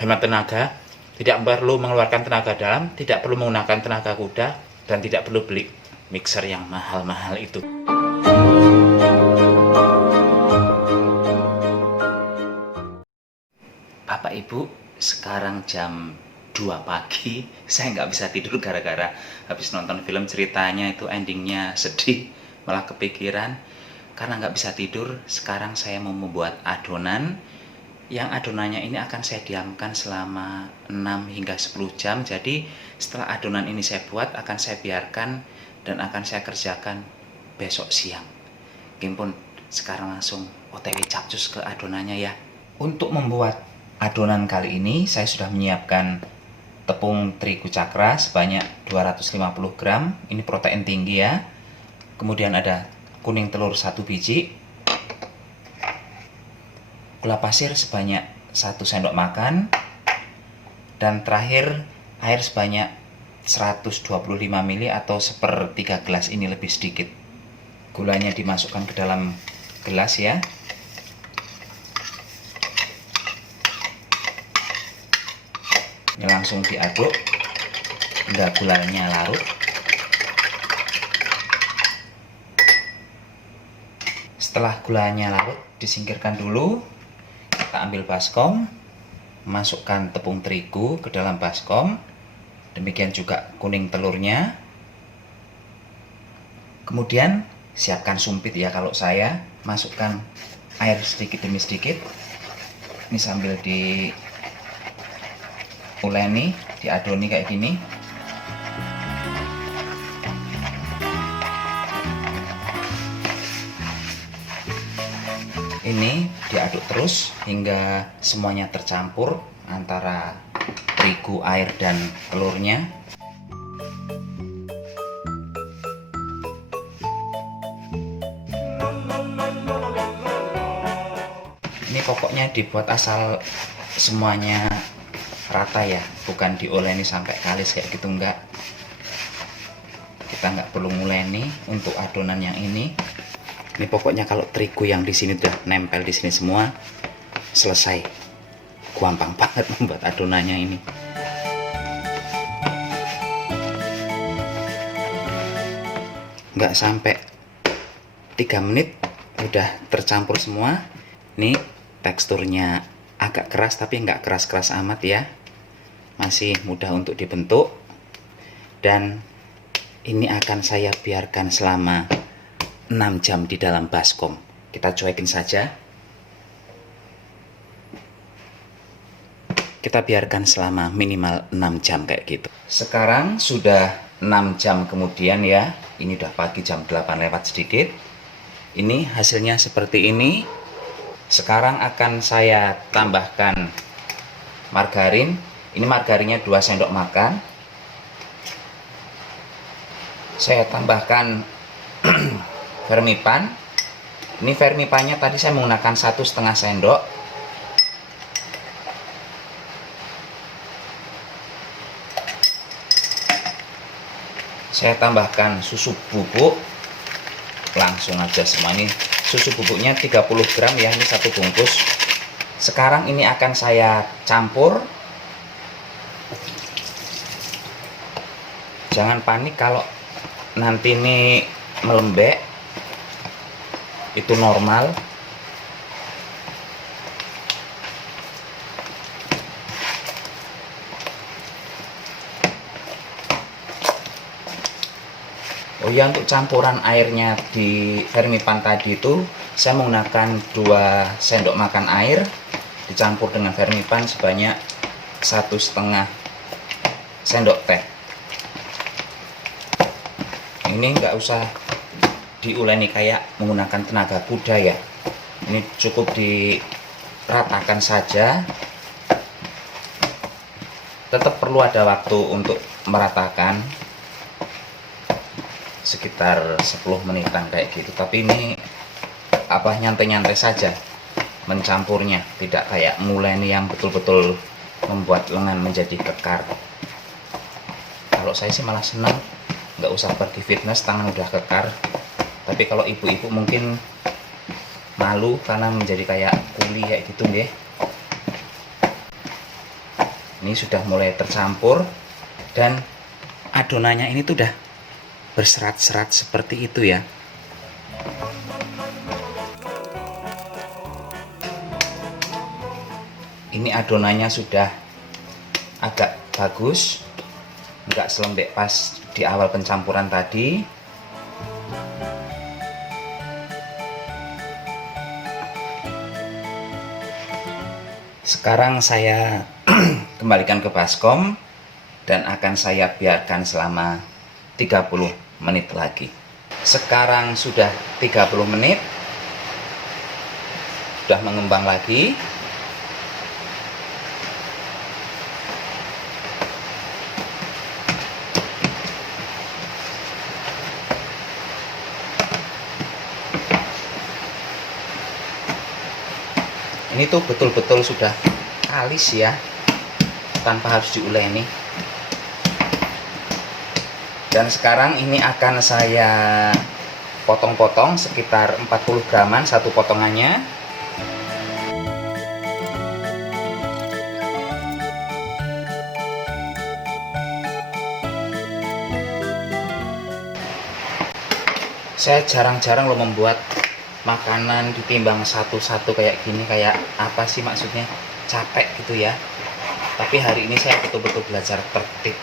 hemat tenaga, tidak perlu mengeluarkan tenaga dalam, tidak perlu menggunakan tenaga kuda, dan tidak perlu beli mixer yang mahal-mahal itu. Bapak Ibu, sekarang jam 2 pagi, saya nggak bisa tidur gara-gara habis nonton film, ceritanya itu endingnya sedih, malah kepikiran. Karena nggak bisa tidur, sekarang saya mau membuat adonan. Yang adonannya ini akan saya diamkan selama 6 hingga 10 jam. Jadi setelah adonan ini saya buat, akan saya biarkan dan akan saya kerjakan besok siang. Gimpun, sekarang langsung OTW capcus ke adonannya ya. Untuk membuat adonan kali ini saya sudah menyiapkan tepung terigu cakra sebanyak 250 gram. Ini protein tinggi ya. Kemudian ada kuning telur 1 biji, gula pasir sebanyak 1 sendok makan, dan terakhir air sebanyak 125 ml atau 1/3 gelas, ini lebih sedikit. Gulanya dimasukkan ke dalam gelas ya. Ini langsung diaduk hingga gulanya larut. Setelah gulanya larut, disingkirkan dulu. Kita ambil baskom, masukkan tepung terigu ke dalam baskom. Demikian juga kuning telurnya. Kemudian siapkan sumpit ya, kalau saya masukkan air sedikit demi sedikit. Ini sambil diuleni, diadoni kayak gini. Ini diaduk terus hingga semuanya tercampur antara terigu, air, dan telurnya. Ini pokoknya dibuat asal semuanya rata ya, bukan diuleni sampai kalis kayak gitu, enggak. Kita nggak perlu nguleni untuk adonan yang ini. Ini pokoknya kalau terigu yang di sini udah nempel di sini semua, selesai. Gampang banget membuat adonannya ini. Nggak sampai 3 menit udah tercampur semua. Ini teksturnya agak keras tapi nggak keras-keras amat ya. Masih mudah untuk dibentuk. Dan ini akan saya biarkan selama 6 jam di dalam baskom. Kita cuekin saja. Kita biarkan selama minimal 6 jam kayak gitu. Sekarang sudah 6 jam kemudian ya. Ini udah pagi, jam 8 lewat sedikit. Ini hasilnya seperti ini. Sekarang akan saya tambahkan margarin. Ini margarinnya 2 sendok makan. Saya tambahkan vermipan. Ini vermipannya tadi saya menggunakan 1,5 sendok. Saya tambahkan susu bubuk. Langsung aja semua, ini susu bubuknya 30 gram ya, ini 1 bungkus. Sekarang ini akan saya campur. Jangan panik kalau nanti ini melembek, itu normal. Oh ya, untuk campuran airnya di vermipan tadi itu saya menggunakan 2 sendok makan air dicampur dengan vermipan sebanyak 1,5 sendok teh. Ini nggak usah diuleni kayak menggunakan tenaga kuda ya. Ini cukup diratakan saja. Tetap perlu ada waktu untuk meratakan, sekitar 10 menitan kayak gitu. Tapi ini nyantai-nyantai saja mencampurnya, tidak kayak nguleni yang betul-betul membuat lengan menjadi kekar. Kalau saya sih malah senang, nggak usah pergi fitness, tangan udah kekar. Tapi kalau ibu-ibu mungkin malu karena menjadi kayak kuli kayak gitu nggih. Ini sudah mulai tercampur dan adonannya ini tuh udah berserat-serat seperti itu ya. Ini adonannya sudah agak bagus, nggak selembek pas di awal pencampuran tadi. Sekarang saya kembalikan ke baskom dan akan saya biarkan selama 30 menit lagi. Sekarang sudah 30 menit, sudah mengembang lagi. Ini tuh betul-betul sudah kalis ya, tanpa harus diuleni. Dan sekarang ini akan saya potong-potong sekitar 40 graman satu potongannya. Saya jarang-jarang loh membuat makanan ditimbang satu-satu kayak gini, kayak apa sih maksudnya, capek gitu ya. Tapi hari ini saya betul-betul belajar tertib.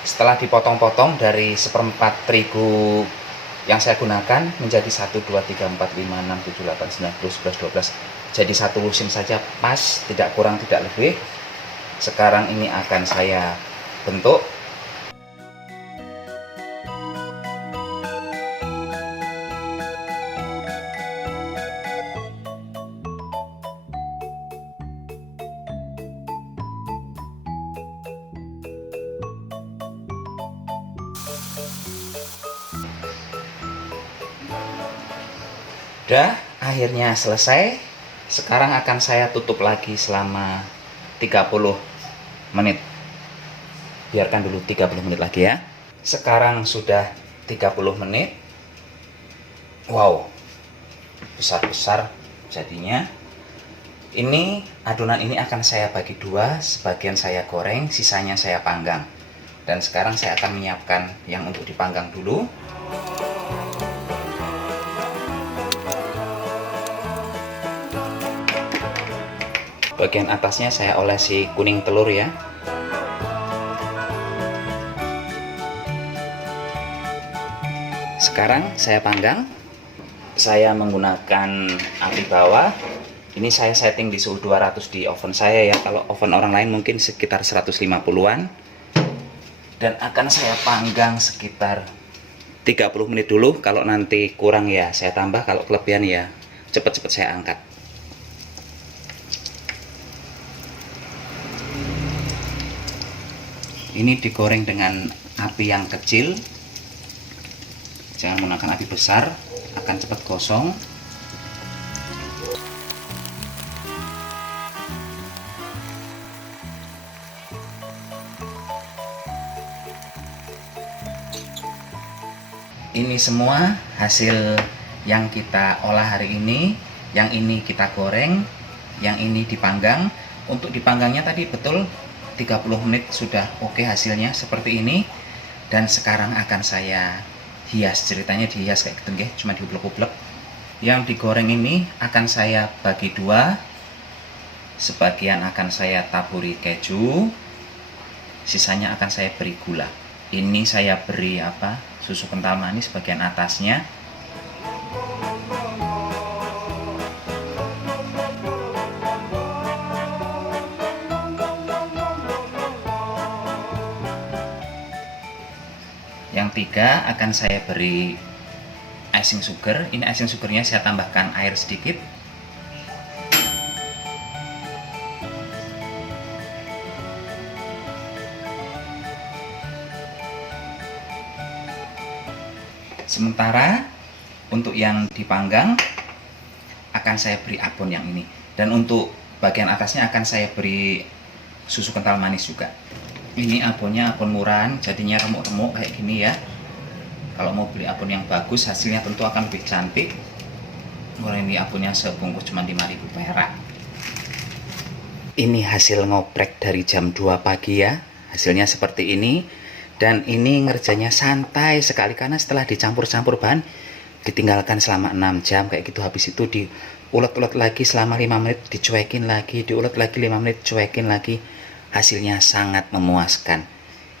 Setelah dipotong-potong dari 1/4 terigu yang saya gunakan menjadi 1, 2, 3, 4, 5, 6, 7, 8, 9, 10, 11, 12, jadi satu lusin saja pas, tidak kurang tidak lebih. Sekarang ini akan saya bentuk. Udah, akhirnya selesai. Sekarang akan saya tutup lagi selama 30 menit. Biarkan dulu 30 menit lagi ya. Sekarang sudah 30 menit. Wow, besar-besar jadinya. Ini adonan ini akan saya bagi dua, sebagian saya goreng, sisanya saya panggang. Dan sekarang saya akan menyiapkan yang untuk dipanggang dulu. Bagian atasnya saya olesi kuning telur ya. Sekarang saya panggang. Saya menggunakan api bawah. Ini saya setting di suhu 200 di oven saya ya. Kalau oven orang lain mungkin sekitar 150-an. Dan akan saya panggang sekitar 30 menit dulu. Kalau nanti kurang ya saya tambah, kalau kelebihan ya cepet-cepet saya angkat. Ini digoreng dengan api yang kecil, jangan menggunakan api besar, akan cepat gosong. Ini semua hasil yang kita olah hari ini. Yang ini kita goreng, yang ini dipanggang. Untuk dipanggangnya tadi betul 30 menit sudah oke hasilnya seperti ini. Dan sekarang akan saya hias, ceritanya dihias kayak gitu nggih, cuma diublek-ublek. Yang digoreng ini akan saya bagi dua, sebagian akan saya taburi keju, sisanya akan saya beri gula. Ini saya beri susu kental manis bagian atasnya. Yang tiga akan saya beri icing sugar. Ini icing sugarnya saya tambahkan air sedikit. Sementara untuk yang dipanggang akan saya beri abon yang ini. Dan untuk bagian atasnya akan saya beri susu kental manis juga. Ini abonnya abon murahan, jadinya remuk-remuk kayak gini ya. Kalau mau beli abon yang bagus, hasilnya tentu akan lebih cantik. Ini abonnya sebungkus cuma 5.000 perak. Ini hasil ngoprek dari jam 2 pagi ya. Hasilnya seperti ini. Dan ini ngerjanya santai sekali karena setelah dicampur-campur bahan ditinggalkan selama 6 jam kayak gitu. Habis itu diulek-ulek lagi selama 5 menit, dicuekin lagi, diulek lagi 5 menit, cuekin lagi. Hasilnya sangat memuaskan.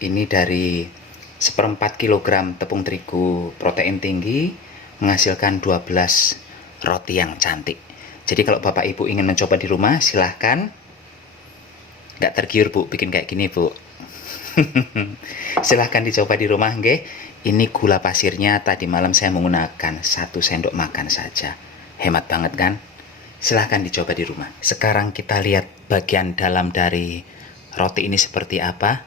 Ini dari 1/4 kilogram tepung terigu protein tinggi menghasilkan 12 roti yang cantik. Jadi kalau Bapak Ibu ingin mencoba di rumah silahkan. Nggak tergiur Bu bikin kayak gini Bu. Silahkan dicoba di rumah nggih. Ini gula pasirnya tadi malam saya menggunakan 1 sendok makan saja. Hemat banget kan? Silahkan dicoba di rumah. Sekarang kita lihat bagian dalam dari roti ini seperti apa.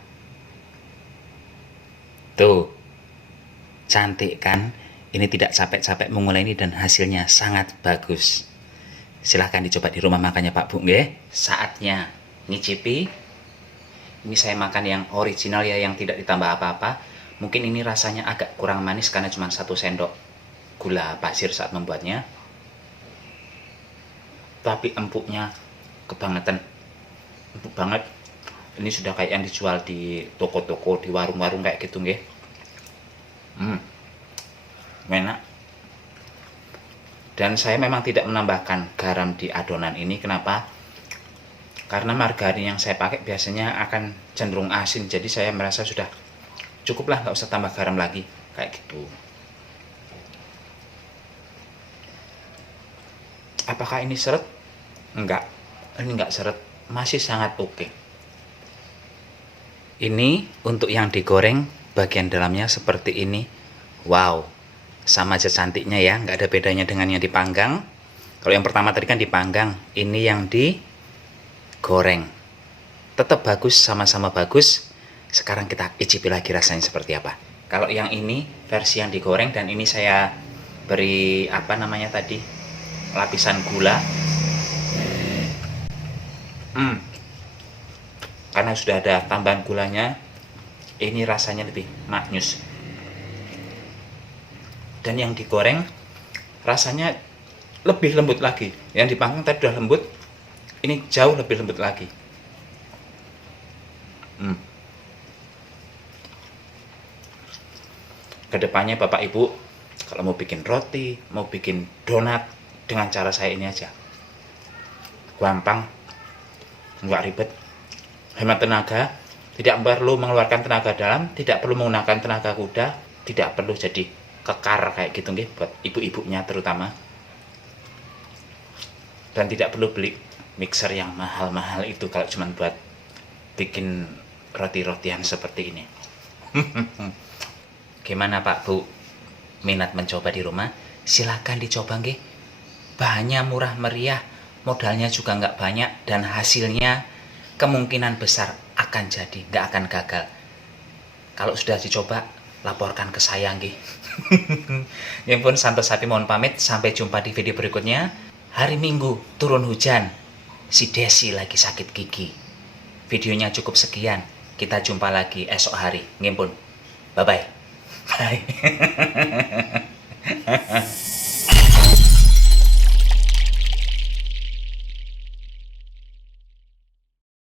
Tuh, cantik kan? Ini tidak capek-capek mengulai ini dan hasilnya sangat bagus. Silahkan dicoba di rumah makanya Pak Bu nggih. Saatnya nyicipi. Ini saya makan yang original ya, yang tidak ditambah apa-apa. Mungkin ini rasanya agak kurang manis karena cuma 1 sendok gula pasir saat membuatnya. Tapi empuknya kebangetan. Empuk banget. Ini sudah kayak yang dijual di toko-toko, di warung-warung kayak gitu nggih. Enak. Dan saya memang tidak menambahkan garam di adonan ini. Kenapa? Karena margarin yang saya pakai biasanya akan cenderung asin, jadi saya merasa sudah cukuplah, nggak usah tambah garam lagi kayak gitu. Apakah ini seret? Enggak, ini enggak seret, masih sangat oke. Ini untuk yang digoreng bagian dalamnya seperti ini. Wow, sama aja cantiknya ya, nggak ada bedanya dengan yang dipanggang. Kalau yang pertama tadi kan dipanggang, ini yang digoreng. Tetap bagus, sama-sama bagus. Sekarang kita icipi lagi rasanya seperti apa. Kalau yang ini versi yang digoreng dan ini saya beri apa namanya tadi, lapisan gula. Karena sudah ada tambahan gulanya, ini rasanya lebih maknyus. Dan yang digoreng rasanya lebih lembut lagi. Yang dipanggang tadi udah lembut, ini jauh lebih lembut lagi. Kedepannya Bapak Ibu kalau mau bikin roti, mau bikin donat dengan cara saya ini aja. Gampang, nggak ribet, hemat tenaga, tidak perlu mengeluarkan tenaga dalam, tidak perlu menggunakan tenaga kuda, tidak perlu jadi kekar kayak gitu nggih buat ibu-ibunya terutama. Dan tidak perlu beli mixer yang mahal-mahal itu kalau cuma buat bikin roti-rotian seperti ini. Gimana Pak Bu? Minat mencoba di rumah? Silahkan dicoba nggih. Bahannya murah meriah, modalnya juga nggak banyak, dan hasilnya kemungkinan besar akan jadi, nggak akan gagal. Kalau sudah dicoba, laporkan ke saya nggih. Ya pun, Santos Sapi mohon pamit, sampai jumpa di video berikutnya. Hari Minggu turun hujan, si Desi lagi sakit gigi. Videonya cukup sekian, kita jumpa lagi esok hari. Ngimpun, bye bye. Bye.